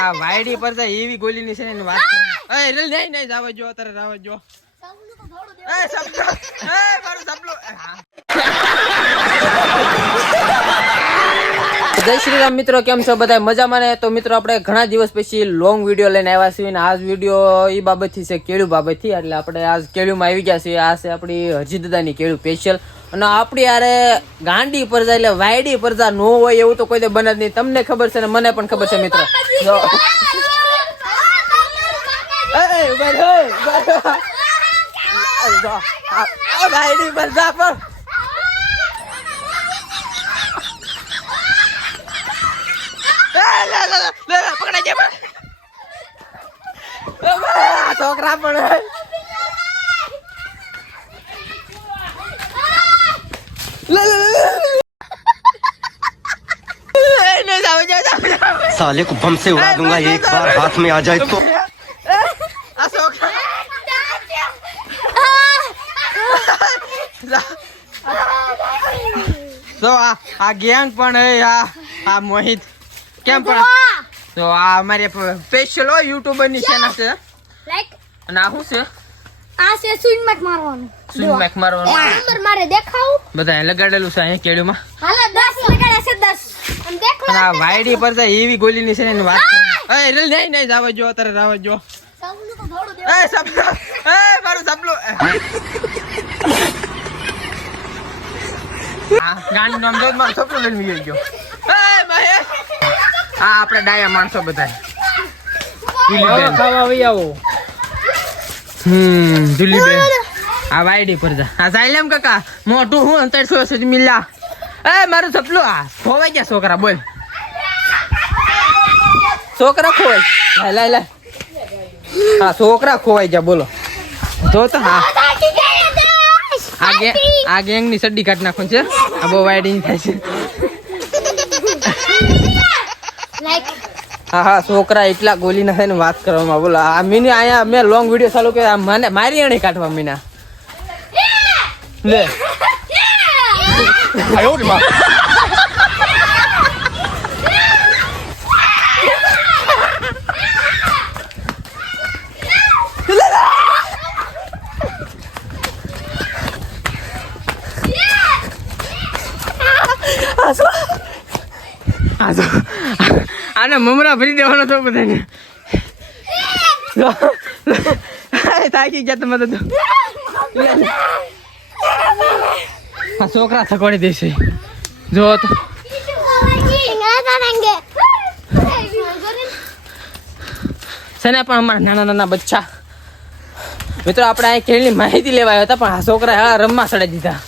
આ વાયડી પર એવી ગોલી ની છે ને વાત કરો. એ નહીં જાવા જો અત્યારે જાવા જો. એ સપલો એ મારું સપલો. જય શ્રી રામ મિત્રો, કેમ છો બધા? મજામાં ને? તો મિત્રો આપણે ઘણા દિવસ પછી લોંગ વિડીયો લઈને આવ્યા છીએ. આજ વિડીયો એ બાબતથી છે, કેળું બાબતથી. એટલે આપણે આજ કેળુંમાં આવી ગયા છીએ. આ છે આપણી હરજીદાદાની કેળું સ્પેશિયલ. અને આપણી યારે ગાંડી પરજા એટલે વાયડી પરજા ન હોય એવું તો કોઈ દે બને જ નહીં. તમને ખબર છે ને મને પણ ખબર છે મિત્રો. વાયડી પરજા પર છોકરા પણ साले को बम से उड़ा दूंगा एक बार हाथ में आ जाए तो। તો આ ગેંગ પણ આ મોહિત કેમ પણ તો આ અમારી સ્પેશિયલ યુટ્યુબર ની ચેનલ છે. અને આ શું છે? આ છે સુઈનમેક મારવાનું. સુઈનમેક મારવાનું નંબર મારે દેખાવું બધા લગાડેલું છે અહીંયા કેળુમાં. હાલો 10 લગાડે છે 10. અને દેખો આ વાયડી પર એવી ગોલી ની છે ને વાત કરો. એ નહીં જાવા જો અત્યારે જાવા જો. સપનું તો થોડું દે. એ સપલો એ મારું સપલો. આ ગાંડી નામ દો મારું સપનું લઈને ગઈ ગયો. એ મહે આ આપણે ડાયા માણસો બધા ખાવા આવી આવો. જુલીબેન આ વાયડી પર જા. આ સાયલેમ કાકા મોટું હું અંતર સો મિલ્લા. એ મારું સપલું આ ખોવાઈ ગયા છોકરા. બોલ છોકરા ખોવાય. લાય હા છોકરા ખોવાઈ ગયા. બોલો જો તો હા આ ગેંગ ની સડ્ડી કાઢ નાખો છે. આ બહુ વાયડી થાય છે. હા છોકરા એટલા ગોલી ના થાય ને વાત કરવામાં. બોલો આ મીને અહીંયા મેં લોંગ વિડીયો ચાલુ કર્યો. મને મારી અણી કાઢવા મીના લે. આને મમરા ભરી દેવાનો તો બધાને. થાકી ગયા તમે તો. આ છોકરા થકવાડી દેશે જો તો. છે ને પણ અમારા નાના બચ્ચા મિત્રો આપણે આ કેળની માહિતી લેવા આવ્યા હતા, પણ આ છોકરા રમવા ચડી દીધા.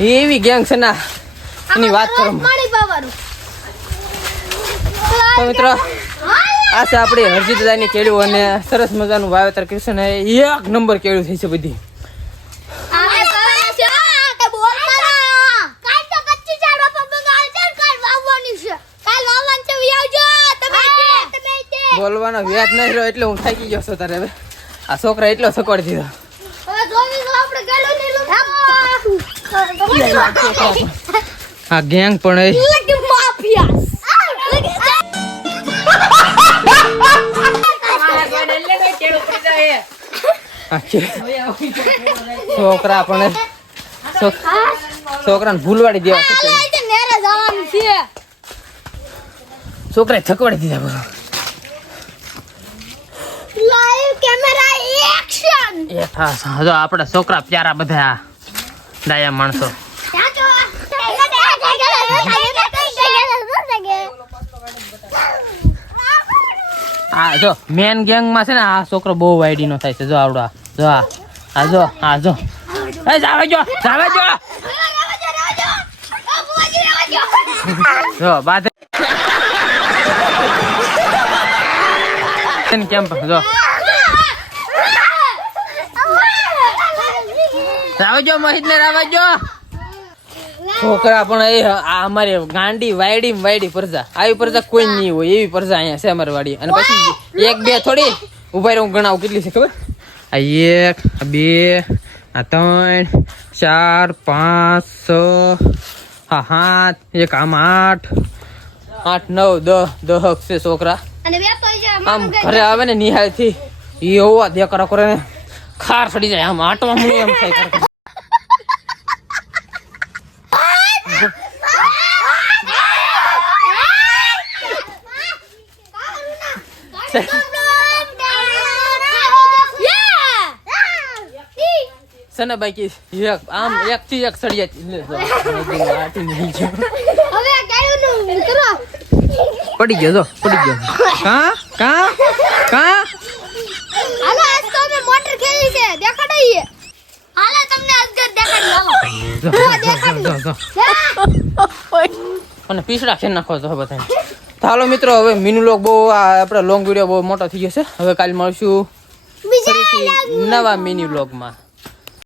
એવી ગેંગ છે ને એની વાત કરો. તો મિત્રો આ છે આપણી હરજીદાદાની કેળું અને સરસ મજાનું વાવેતર કર્યું છે. એક નંબર કેળું થઈ છે બધી. બોલવાનો વ્યાજ નહીં રહ્યો એટલે હું થાકી ગયો છું. તારે હવે આ છોકરા એટલો સકવાડી દીધો. આ ગેંગ પણ છોકરા પણ છોકરાને ભૂલવાડી દેવા. છોકરા થકવાડી દીધા. બોલો જો આપડા છોકરા પ્યારા બધા ડાયા માણસો. આ જો મેન ગેંગ માં છે ને આ છોકરો બહુ વાયડી નો થાય છે. જો આવડા જો આ જો જાવે જો જો બાદ કેમ જો રાવજો મોહિત ને રાવજો. છોકરા પણ આ અમારી ગાંડી વાયડી પરજા. આવી પરજા કોઈ નહીં હોય એવી પરજા અહીંયા છે અમારી વાડી. અને પછી એક બે થોડી ઉભા રહી હું ગણાવું કેટલી છે ખબર? આ 1 2 આ 3 4 5 6 7 એક આમ 8 8 9 10 છે છોકરા. અને બે તો છે આમ ઘરે આવે ને નિહાળ થી એવા દેકરા કરે ને ખાર સડી જાય આમ આટવા મને એમ થાય કરે. સને બાકી એક આમ એક થી એક સડી જાય હવે ગાયનું મિત્રો પડી ગયો પડી ગયો. કા હાલો આજ તો અમે મોટર ખેલી છે દેખાડીએ. હાલો તમને અજગર દેખાડી અને પીસડા ખેર નાખો તો બધા. ચાલો મિત્રો હવે મિની લોગ બહુ આપણે લોંગ વિડીયો બહુ મોટો થઈ ગયો છે. હવે કાલે મળશું બીજા ફરીથી નવા મિની વ્લોગમાં.